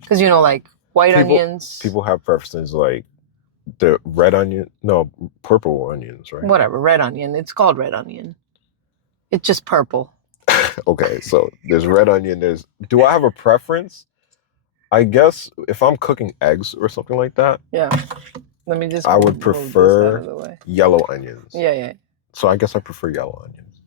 Because, like white People onions, people have preferences like the red onion, no, purple onions, right? whatever, red onion. It's called red onion. It's just purple. Okay, so there's red onion. Do I have a preference? I guess if I'm cooking eggs or something like that, Yeah. Let me just I would move this out of prefer the way. yellow onions. Yeah, yeah. So I guess I prefer yellow onions.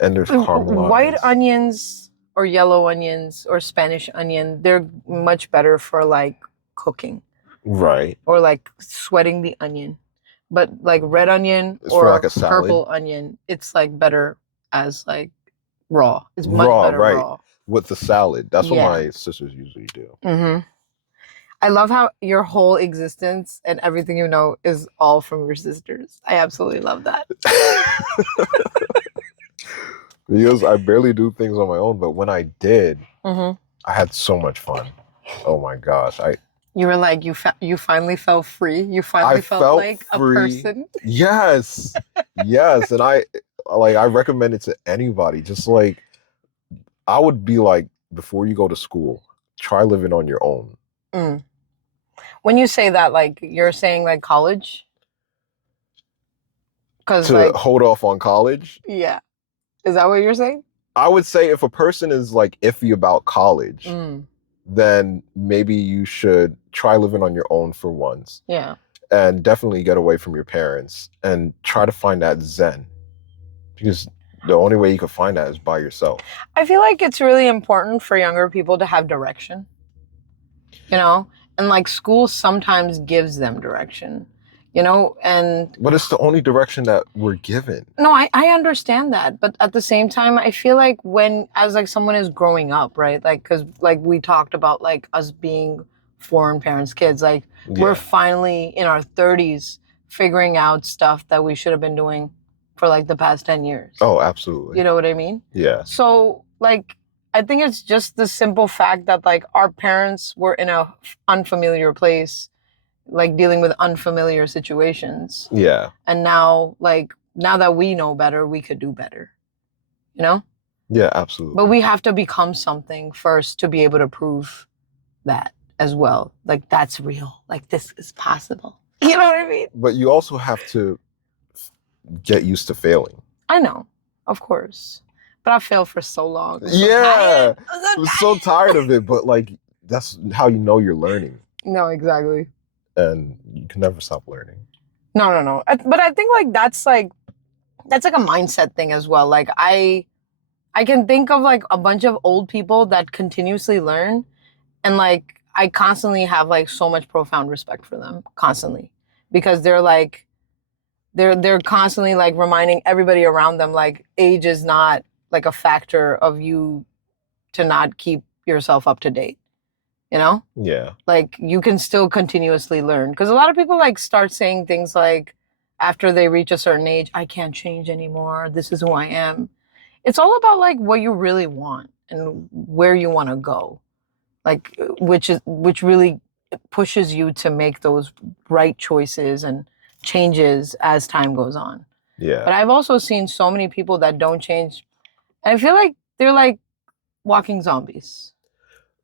And there's White caramelized. onions or yellow onions or Spanish onion, they're much better for like cooking Right. or like sweating the onion. But like red onion It's for like or a salad. purple onion, it's like better as like raw. It's much Raw, better right. raw. With the salad. That's what Yeah. my sisters usually do. Hmm. I love how your whole existence and everything you know is all from your sisters. I absolutely love that. Because I barely do things on my own, but when I did, Hmm. I had so much fun. Oh my gosh. You were like you finally felt free. You I finally felt felt like a free. person. Yes. Yes. And I recommend it to anybody. Just like I would be like, before you go to school, try living on your own. Mm. When you say that, like you're saying like college, because To like hold off on college. yeah, is that what you're saying? I would say if a person is like iffy about college, Mm. then maybe you should try living on your own for once. Yeah. And definitely get away from your parents and try to find that zen. Because the only way you can find that is by yourself. I feel like it's really important for younger people to have direction, you know? And like school sometimes gives them direction, and But it's the only direction that we're given. no, I understand that. But at the same time, I feel like when, as like someone is growing up, right? Like, cause like we talked about like us being foreign parents' kids, like we're Yeah. finally in our 30s figuring out stuff that we should have been doing for like the past 10 years. Oh, absolutely. You know what I mean? Yeah. So, like, I think it's just the simple fact that, like, our parents were in a unfamiliar place, like, dealing with unfamiliar situations. Yeah. And now, like, now that we know better, we could do better, you know? Yeah, absolutely. But we have to become something first to be able to prove that as well. Like, that's real. Like, this is possible. You know what I mean? But you also have to get used to failing. I know, of course. But I failed for so long. I'm so Yeah. tired. I'm so tired of it, but like that's how you know you're learning. No, exactly. And you can never stop learning. No. But I think like that's like a mindset thing as well. Like I can think of like a bunch of old people that continuously learn, and like I constantly have like so much profound respect for them constantly, because they're like they're constantly like reminding everybody around them like age is not like a factor of you to not keep yourself up to date, you know? Yeah. Like you can still continuously learn, because a lot of people like start saying things like after they reach a certain age, I can't change anymore, this is who I am. It's all about like what you really want and where you want to go, like which really pushes you to make those right choices and changes as time goes on. Yeah. But I've also seen so many people that don't change, and I feel like they're like walking zombies.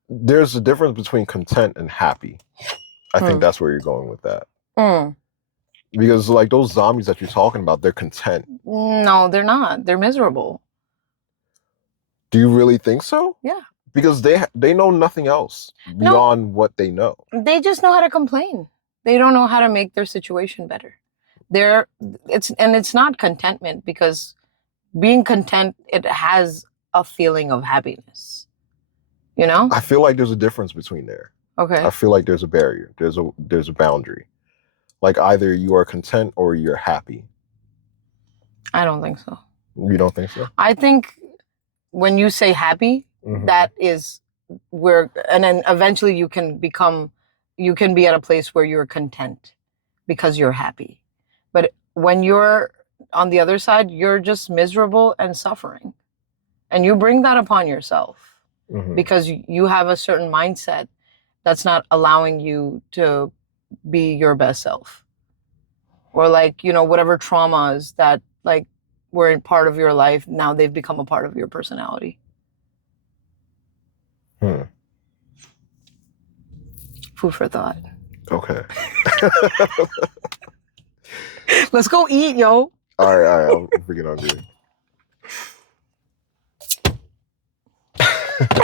There's a difference between content and happy. I think that's where you're going with that. Mm. Because like those zombies that you're talking about, they're content. No, they're not. They're miserable. Do you really think so? Yeah. Because they know nothing else beyond what they know. They just know how to complain. They don't know how to make their situation better. It's not contentment, because being content, it has a feeling of happiness. You know? I feel like there's a difference between there. Okay. I feel like there's a barrier. There's a boundary. Like either you are content or you're happy. I don't think so. You don't think so? I think when you say happy, that is and then eventually you can be at a place where you're content because you're happy. But when you're on the other side, you're just miserable and suffering. And you bring that upon yourself because you have a certain mindset that's not allowing you to be your best self. Or like, whatever traumas that like were in part of your life, now they've become a part of your personality. Food for thought. Okay. Let's go eat, yo. All right. I'm freaking hungry.